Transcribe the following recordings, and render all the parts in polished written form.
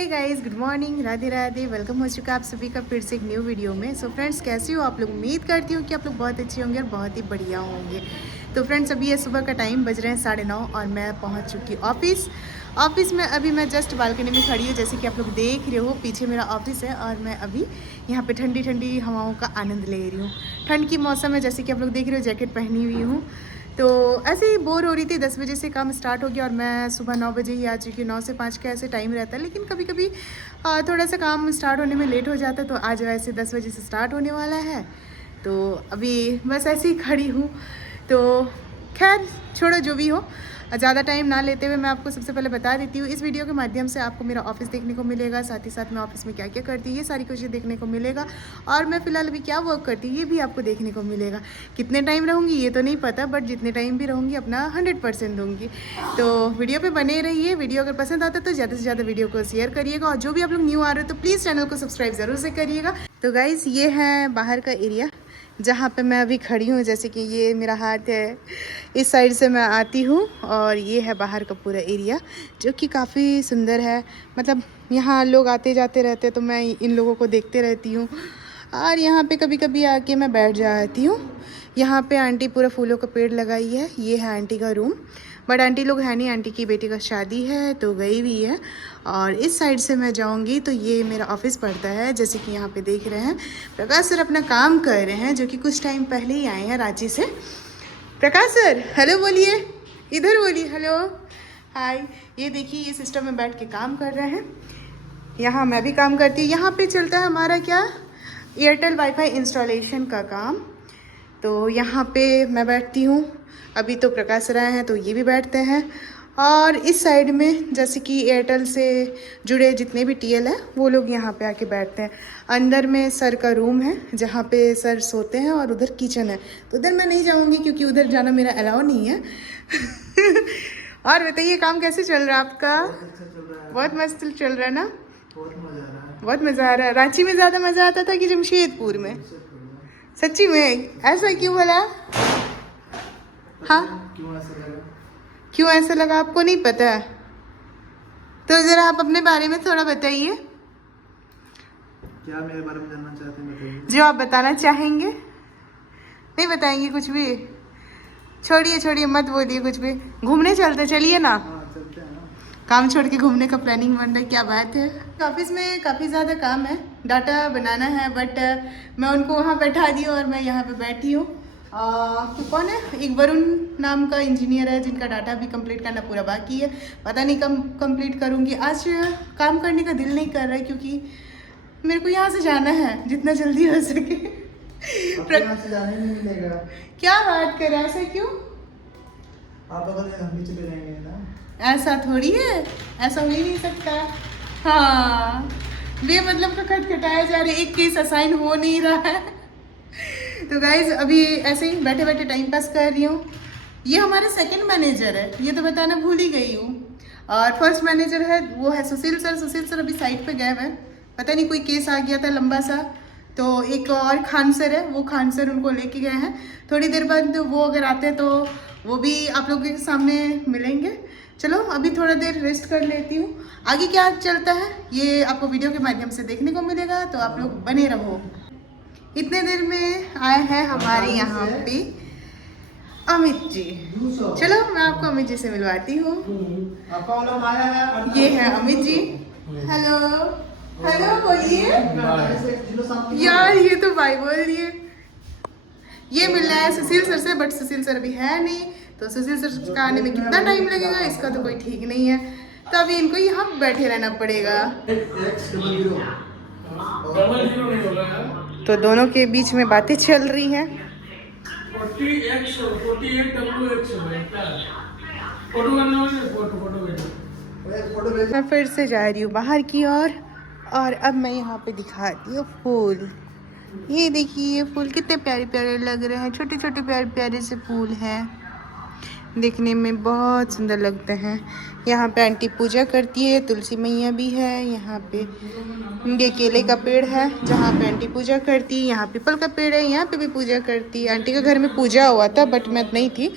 हे guys, good morning, Radhe Radhe. Welcome हो चुका आप सभी का फिर से एक न्यू वीडियो में। सो फ्रेंड्स, कैसे हो आप लोग? उम्मीद करती हूँ कि आप लोग बहुत अच्छे होंगे और बहुत ही बढ़िया होंगे। तो फ्रेंड्स, अभी ये सुबह का टाइम बज रहे हैं 9:30 और मैं पहुँच चुकी ऑफिस में। अभी मैं जस्ट बालकनी में खड़ी हूँ, जैसे कि आप लोग देख रहे हो पीछे मेरा ऑफिस है और मैं अभी यहाँ पे ठंडी ठंडी हवाओं का आनंद ले रही हूँ। ठंड की मौसम है, जैसे कि आप लोग देख रहे हो, जैकेट पहनी हुई हूँ। तो ऐसे ही बोर हो रही थी। 10 बजे से काम स्टार्ट हो गया और मैं सुबह 9 बजे ही आ चुकी हूँ। 9 से 5 का ऐसे टाइम रहता है, लेकिन कभी कभी थोड़ा सा काम स्टार्ट होने में लेट हो जाता है। तो आज वैसे 10 बजे से स्टार्ट होने वाला है, तो अभी बस ऐसे ही खड़ी हूँ। तो खैर छोड़ो, जो भी हो, ज़्यादा टाइम ना लेते हुए मैं आपको सबसे पहले बता देती हूँ। इस वीडियो के माध्यम से आपको मेरा ऑफिस देखने को मिलेगा, साथ ही साथ मैं ऑफिस में क्या क्या करती हूँ ये सारी कुछ देखने को मिलेगा। और मैं फ़िलहाल अभी क्या वर्क करती हूँ ये भी आपको देखने को मिलेगा। कितने टाइम रहूँगी ये तो नहीं पता, बट जितने टाइम भी रहूँगी अपना 100% दूँगी। तो वीडियो पे बने रहिए। वीडियो अगर पसंद आता है तो ज़्यादा से ज़्यादा वीडियो को शेयर करिएगा, और जो भी आप लोग न्यू आ रहे हो तो प्लीज़ चैनल को सब्सक्राइब ज़रूर से करिएगा। तो गाइज़, ये है बाहर का एरिया जहाँ पे मैं अभी खड़ी हूँ। जैसे कि ये मेरा हाथ है, इस साइड से मैं आती हूँ और ये है बाहर का पूरा एरिया, जो कि काफ़ी सुंदर है। मतलब यहाँ लोग आते जाते रहते हैं, तो मैं इन लोगों को देखते रहती हूँ और यहाँ पे कभी कभी आके मैं बैठ जाती हूँ। यहाँ पे आंटी पूरा फूलों का पेड़ लगाई है। ये है आंटी का रूम, बट आंटी लोग है नहीं, आंटी की बेटी का शादी है तो गई हुई है। और इस साइड से मैं जाऊंगी तो ये मेरा ऑफिस पड़ता है। जैसे कि यहाँ पे देख रहे हैं प्रकाश सर अपना काम कर रहे हैं, जो कि कुछ टाइम पहले ही आए हैं रांची से। प्रकाश सर हेलो बोलिए, इधर बोलिए हेलो हाय। ये देखिए, ये सिस्टम में बैठ के काम कर रहे हैं। यहाँ मैं भी काम करती हूँ। यहाँ पे चलता है हमारा क्या, एयरटेल वाईफाई इंस्टॉलेशन का काम। तो यहाँ पे मैं बैठती हूँ। अभी तो प्रकाश राय हैं तो ये भी बैठते हैं। और इस साइड में जैसे कि एयरटेल से जुड़े जितने भी टीएल हैं वो लोग यहाँ पे आके बैठते हैं। अंदर में सर का रूम है जहाँ पे सर सोते हैं, और उधर किचन है। तो उधर मैं नहीं जाऊँगी क्योंकि उधर जाना मेरा अलाउ नहीं है। और बताइए, काम कैसे चल रहा है आपका? बहुत मस्त चल रहा है ना? बहुत मज़ा आ रहा है। रांची में ज़्यादा मज़ा आता था कि जमशेदपुर में? सच्ची में? ऐसा क्यों बोला? हाँ, क्यों ऐसा लगा आपको नहीं पता है? तो ज़रा आप अपने बारे में थोड़ा बताइए। क्या मेरे बारे में जानना चाहते हैं, बताइए। जो आप बताना चाहेंगे। नहीं बताएंगे कुछ भी? छोड़िए छोड़िए, मत बोलिए कुछ भी। घूमने चलते, चलिए ना। हाँ चलते हैं ना। काम छोड़ के घूमने का प्लानिंग बन रहा है, क्या बात है। ऑफिस में काफ़ी ज़्यादा काम है, डाटा बनाना है, बट मैं उनको वहाँ बैठा दी और मैं यहाँ पे बैठी हूँ। तो कौन है, एक वरुण नाम का इंजीनियर है जिनका डाटा भी कंप्लीट करना पूरा बाकी है। पता नहीं कब कंप्लीट करूँगी। आज काम करने का दिल नहीं कर रहा है क्योंकि मेरे को यहाँ से जाना है जितना जल्दी हो सके। यहाँ से जाने नहीं मिलेगा। क्या बात कर रहे हैं, ऐसा क्यों? आप अगर हम भी चले जाएंगे ना। ऐसा थोड़ी है, ऐसा हो ही नहीं सकता। हाँ, बेमतलब का खटखटाया जा रहा है, एक केस असाइन हो नहीं रहा है। तो गाइज, अभी ऐसे ही बैठे बैठे टाइम पास कर रही हूँ। ये हमारा सेकंड मैनेजर है, ये तो बताना भूल ही गई हूँ। और फर्स्ट मैनेजर है वो है सुशील सर। सुशील सर अभी साइड पे गए हैं, पता नहीं कोई केस आ गया था लंबा सा। तो एक और खान सर है, वो खान सर उनको लेके गए हैं। थोड़ी देर बाद वो अगर आते हैं तो वो भी आप लोगों के सामने मिलेंगे। चलो अभी थोड़ा देर रेस्ट कर लेती हूँ। आगे क्या चलता है ये आपको वीडियो के माध्यम से देखने को मिलेगा, तो आप लोग बने रहो। इतने देर में आए हैं हमारे यहाँ पे अमित जी। चलो मैं आपको अमित जी से मिलवाती हूँ। आपका वाला आया है। ये है अमित जी। हेलो हेलो बोलिए यार, ये तो भाई बोल दिए। ये मिल रहा है सुशील सर से, बट सुशील सर अभी है नहीं। तो सुशील सर का आने में कितना टाइम लगेगा इसका तो कोई ठीक नहीं है। तो अभी इनको यहाँ बैठे रहना पड़ेगा। तो दोनों के बीच में बातें चल रही हैं। मैं फिर से जा रही हूँ बाहर की ओर, और अब मैं यहाँ पे दिखाती हूँ फूल। ये देखिए, ये फूल कितने प्यारे प्यारे लग रहे हैं। छोटे छोटे प्यारे प्यारे से फूल हैं, देखने में बहुत सुंदर लगते हैं। यहाँ पे आंटी पूजा करती है, तुलसी मैया भी है यहाँ पे। ये केले का पेड़ है जहाँ पे आंटी पूजा करती है। यहाँ पीपल का पेड़ है, यहाँ पे भी पूजा करती है। आंटी के घर में पूजा हुआ था बट मैं नहीं थी।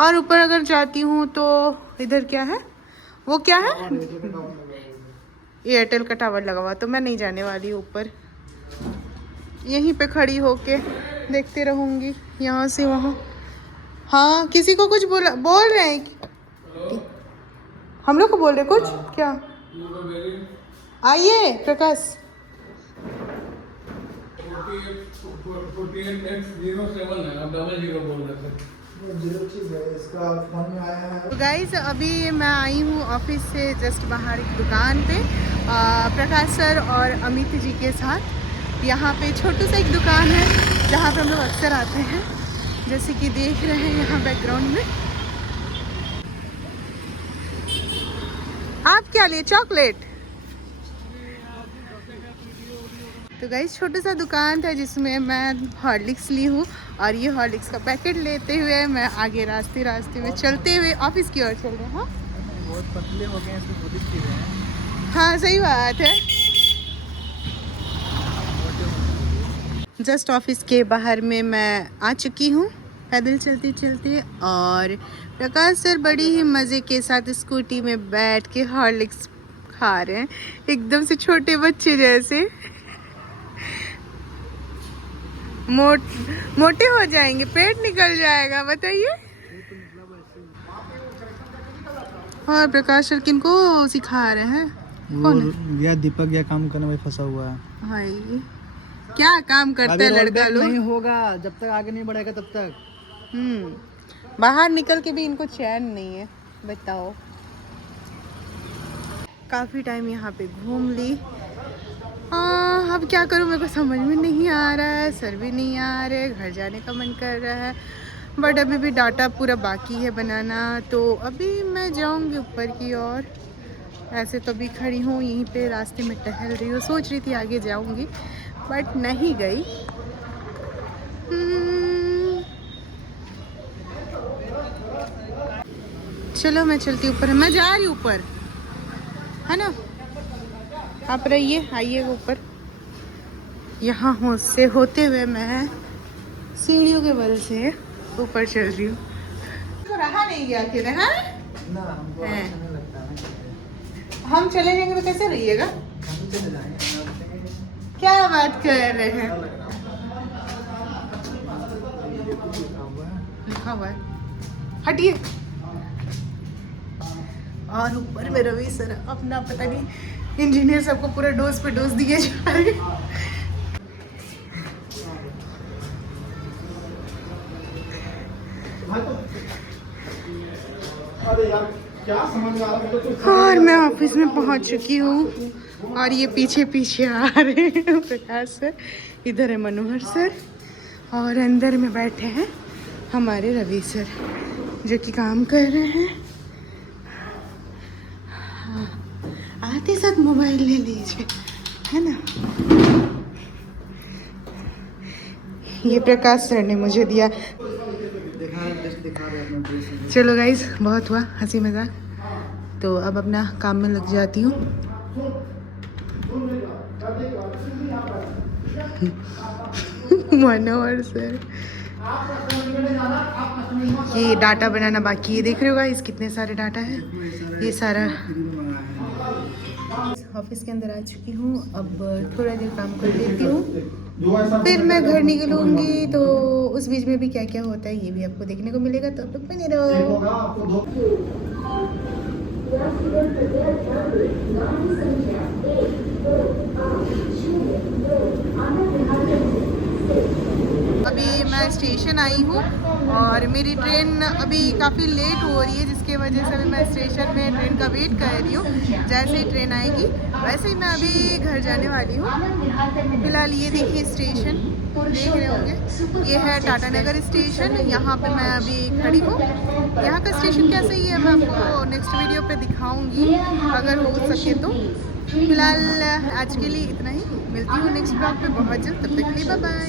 और ऊपर अगर जाती हूँ तो इधर क्या है, वो क्या है, एयरटेल का टावर लगा हुआ, तो मैं नहीं जाने वाली ऊपर, यहीं पे खड़ी होके देखते रहूँगी यहाँ से वहाँ। हाँ, किसी को कुछ बोल रहे हैं, हम लोग को बोल रहे कुछ क्या? आइए प्रकाश। 48X07 है, आप 00 बोल रहे थे। इसका फोन में आया है। तो गाइज अभी मैं आई हूँ ऑफिस से जस्ट बाहर एक दुकान पे प्रकाश सर और अमित जी के साथ। यहाँ पे छोटू सा एक दुकान है जहाँ पे हम लोग अक्सर आते हैं, जैसे कि देख रहे हैं यहाँ बैकग्राउंड में। आप क्या लिए? चॉकलेट। तो गाइस छोटा सा दुकान था जिसमें मैं हॉर्लिक्स ली हूँ, और ये हॉर्लिक्स का पैकेट लेते हुए मैं आगे रास्ते में चलते हुए ऑफिस की ओर चल रहे हैं। बहुत पतले हो गए हैं, इसमें खुद ही पी रहे हैं। हाँ सही बात है। जस्ट ऑफिस के बाहर में मैं आ चुकी हूँ पैदल चलते चलते, और प्रकाश सर बड़ी ही मज़े के साथ स्कूटी में बैठ के हॉर्लिक्स खा रहे हैं, एकदम से छोटे बच्चे जैसे। मोटे हो जाएंगे, पेट निकल जाएगा, बताइए। और प्रकाश सर किनको सिखा रहे हैं? कौन है? या दीपक या काम करने में फंसा हुआ है भाई। क्या काम करता है लड़का लोग? नहीं होगा जब तक आगे नहीं बढ़ेगा तब तक। बाहर निकल के भी इनको चैन नहीं है, बताओ। काफ़ी टाइम यहाँ पे घूम ली। अब क्या करूँ, मेरे को समझ में नहीं आ रहा है, सर भी नहीं आ रहे, घर जाने का मन कर रहा है, बट अभी भी डाटा पूरा बाकी है बनाना। तो अभी मैं जाऊँगी ऊपर की ओर। ऐसे तो अभी खड़ी हूँ यहीं पे रास्ते में टहल रही हूँ, सोच रही थी आगे जाऊँगी बट नहीं गई। चलो मैं चलती ऊपर, मैं जा रही ऊपर, है ना? आप रहिए, आइए ऊपर। यहाँ से होते हुए मैं सीढ़ियों के बल से ऊपर चल रही हूँ। तो रहा नहीं गया कि रहा ना हमको है। अच्छा नहीं लगता है। हम चले जाएंगे तो कैसे रहिएगा? हम चले जाएंगे। क्या बात कर रहे हैं? लिखा हुआ है, हटिए। और ऊपर में रवि सर अपना पता नहीं इंजीनियर सबको पूरा डोज पे डोज दिए जा रहे हैं। अरे यार क्या समझ आ रहा है? और मैं ऑफिस में पहुंच चुकी हूँ, और ये पीछे पीछे आ रहे हैं प्रकाश सर, इधर है मनोहर सर, और अंदर में बैठे हैं हमारे रवि सर जो कि काम कर रहे हैं। हाँ, आते साथ मोबाइल ले लीजिए, है ना? ये प्रकाश सर ने मुझे दिया। चलो गाइज, बहुत हुआ हंसी मजाक, तो अब अपना काम में लग जाती हूँ। मनोहर सर, ये डाटा बनाना बाकी है, देख रहे हो गाइस कितने सारे डाटा है। ये सारा ऑफिस के अंदर आ चुकी हूँ, अब थोड़ा देर काम कर लेती हूँ, फिर मैं घर निकलूंगी। तो उस बीच में भी क्या क्या होता है ये भी आपको देखने को मिलेगा, तो अब बने रहो। अभी मैं स्टेशन आई हूँ, और मेरी ट्रेन अभी काफ़ी लेट हो रही है, जिसके वजह से अभी मैं स्टेशन में ट्रेन का वेट कर रही हूँ। जैसे ही ट्रेन आएगी वैसे ही मैं अभी घर जाने वाली हूँ। फिलहाल ये देखिए स्टेशन देख रहे होंगे, ये है टाटा नगर स्टेशन, यहाँ पे मैं अभी खड़ी हूँ। यहाँ का स्टेशन कैसा ही है मैं आपको नेक्स्ट वीडियो पे दिखाऊंगी अगर हो सके तो। फिलहाल आज के लिए इतना ही, मिलती हूँ नेक्स्ट ब्लॉग पे बहुत जल्द, तब तक के लिए बाय बाय।